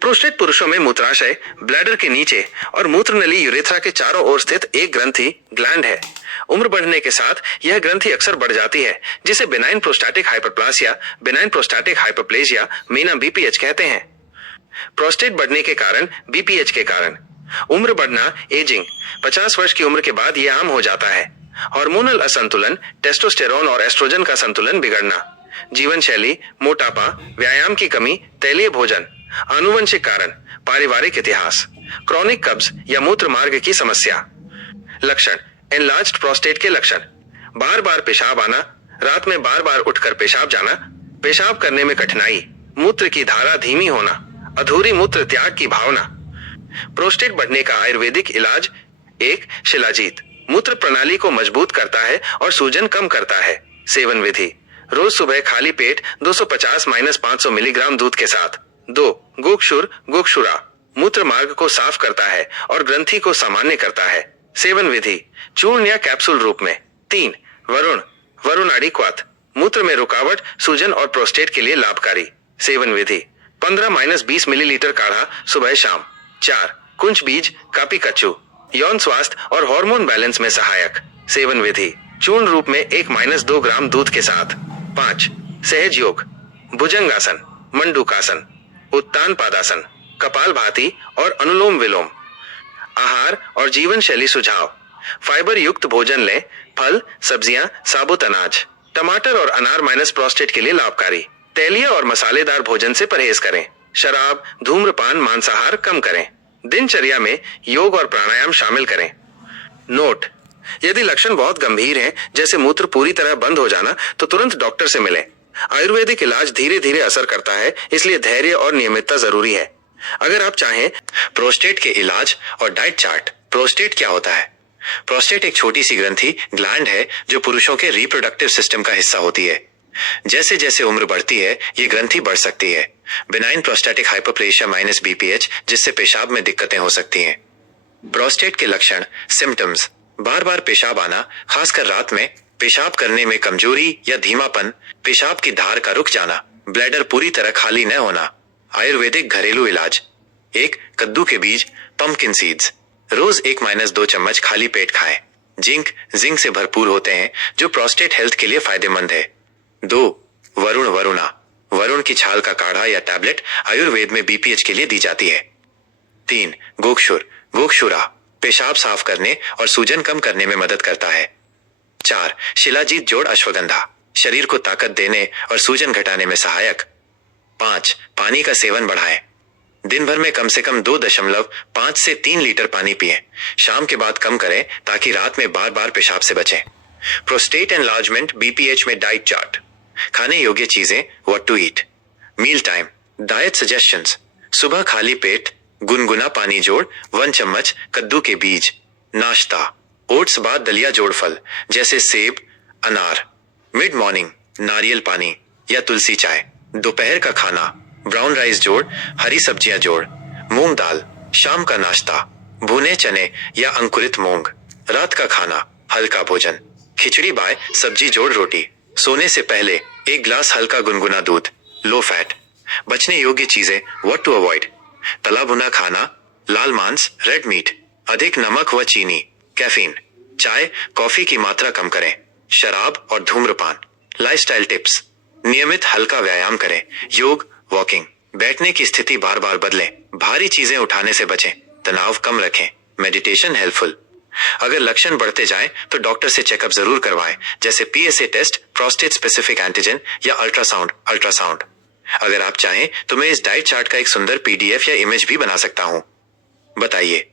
Prostate पुरुषों में मूत्राशय, ब्लैडर के नीचे और मूत्रनली यूरेथ्रा के चारों ओर स्थित एक ग्रंथि ग्लैंड है। उम्र बढ़ने के साथ यह ग्रंथि अक्सर बढ़ जाती है, जिसे benign prostatic hyperplasia, benign prostatic hyperplasia, Meena BPH कहते हैं। प्रोस्टेट बढ़ने के कारण, बीपीएच के कारण उम्र बढ़ना, एजिंग, 50 वर्ष की उम्र के बाद यह आम हो जाता है। हार्मोनल असंतुलन, टेस्टोस्टेरोन और एस्ट्रोजन का संतुलन बिगड़ना, जीवन शैली, मोटापा, व्यायाम की कमी, तैलीय भोजन, आनुवंशिक कारण, पारिवारिक इतिहास, क्रॉनिक कब्ज या मूत्र मार्ग की समस्या। लक्षण, एनलार्ज्ड प्रोस्टेट के लक्षण, बार बार पेशाब आना, रात में बार बार उठकर पेशाब जाना, पेशाब करने में कठिनाई, मूत्र की धारा धीमी होना, अधूरी मूत्र त्याग की भावना। प्रोस्टेट बढ़ने का आयुर्वेदिक इलाज: 1. शिलाजीत मूत्र प्रणाली को मजबूत करता है और सूजन कम करता है। सेवन विधि: रोज सुबह खाली पेट 250-500 मिलीग्राम दूध के साथ। 2. गोक्षुर गोक्षुरा मूत्र मार्ग को साफ करता है और ग्रंथि को सामान्य करता है। सेवन विधि: चूर्ण या कैप्सूल रूप में। 3. वरुण वरुणाड़ी क्वाथ मूत्र में रुकावट, सूजन और प्रोस्टेट के लिए लाभकारी। सेवन विधि: 15-20 मिलीलीटर काढ़ा सुबह शाम। 4. कुंच बीज कापी कच्चू यौन स्वास्थ्य और हार्मोन बैलेंस में सहायक। सेवन विधि: चूर्ण रूप में 1-2 ग्राम दूध के साथ। 5. सहज योग भुजंगासन, मंडूकासन, उत्तान पादासन, कपालभाति और अनुलोम विलोम। आहार और जीवन शैली सुझाव: फाइबर युक्त भोजन लें, फल, सब्जियां, साबुत अनाज, टमाटर और अनार माइनस प्रोस्टेट के लिए लाभकारी। तैलीय और मसालेदार भोजन से परहेज करें। शराब, धूम्रपान, मांसाहार कम करें। दिनचर्या में योग और प्राणायाम शामिल करें। नोट: यदि लक्षण बहुत गंभीर हैं, जैसे मूत्र पूरी तरह बंद हो जाना, तो तुरंत डॉक्टर से मिलें। आयुर्वेदिक इलाज धीरे धीरे असर करता है, इसलिए धैर्य और नियमितता जरूरी है। अगर आप चाहें प्रोस्टेट के इलाज और डाइट चार्ट। प्रोस्टेट क्या होता है? प्रोस्टेट एक छोटी सी ग्रंथि ग्लैंड है जो पुरुषों के रिप्रोडक्टिव सिस्टम का हिस्सा होती है। जैसे जैसे उम्र बढ़ती है ये ग्रंथि बढ़ सकती है। Benign prostatic hyperplasia minus BPH, जिससे पेशाब में दिक्कतें हो सकती हैं। प्रोस्टेट के लक्षण: सिम्टम्स: बार बार पेशाब आना, खासकर रात में, पेशाब करने में कमजोरी या धीमापन, पेशाब की धार का रुक जाना, ब्लैडर पूरी तरह खाली न होना। आयुर्वेदिक घरेलू इलाज: 1. कद्दू के बीज पंपकिन सीड्स रोज 1-2 चम्मच खाली पेट खाएं। जिंक से भरपूर होते हैं जो प्रोस्टेट हेल्थ के लिए फायदेमंद है। 2. वरुण वरुणा वरुण की छाल का काढ़ा या टैबलेट आयुर्वेद में बीपीएच के लिए दी जाती है। 3. गोक्षुर गोक्षुरा पेशाब साफ करने और सूजन कम करने में मदद करता है। 4. शिलाजीत जोड़ अश्वगंधा शरीर को ताकत देने और सूजन घटाने में सहायक। 5. पानी का सेवन बढ़ाएं। दिन भर में कम से कम 2.5 से 3 लीटर पानी पिएं। शाम के बाद कम करें ताकि रात में बार बार पेशाब से बचें। प्रोस्टेट एनलार्जमेंट बीपीएच में डाइट चार्ट: खाने योग्य चीजें, what to eat. Meal time diet suggestions: सुबह खाली पेट गुनगुना पानी जोड़ 1 चम्मच कद्दू के बीज। नाश्ता: ओट्स बाद दलिया जोड़ फल जैसे सेब, अनार। मिड मॉर्निंग नारियल पानी या तुलसी चाय। दोपहर का खाना: ब्राउन राइस जोड़, हरी सब्जियां जोड़। मूंग दाल। शाम का नाश्ता: भुने चने या अंकुरित मूंग। रात का खाना: हल्का भोजन, खिचड़ी बाय सब्जी जोड़ रोटी। सोने से पहले 1 ग्लास हल्का गुनगुना दूध। Low fat. बचने योग्य चीजें, व्हाट टू अवॉइड: तला भुना खाना, लाल मांस, रेड मीट, अधिक नमक व चीनी, कैफीन, चाय, कॉफी की मात्रा कम करें, शराब और धूम्रपान। लाइफस्टाइल टिप्स: नियमित हल्का व्यायाम करें, योग, वॉकिंग, बैठने की स्थिति बार बार बदलें, भारी चीजें उठाने से बचें, तनाव कम रखें, मेडिटेशन हेल्पफुल। अगर लक्षण बढ़ते जाएं तो डॉक्टर से चेकअप जरूर करवाएं, जैसे PSA test, prostate specific antigen या अल्ट्रासाउंड। अगर आप चाहें तो मैं इस डाइट चार्ट का एक सुंदर पीडीएफ या इमेज भी बना सकता हूं। बताइए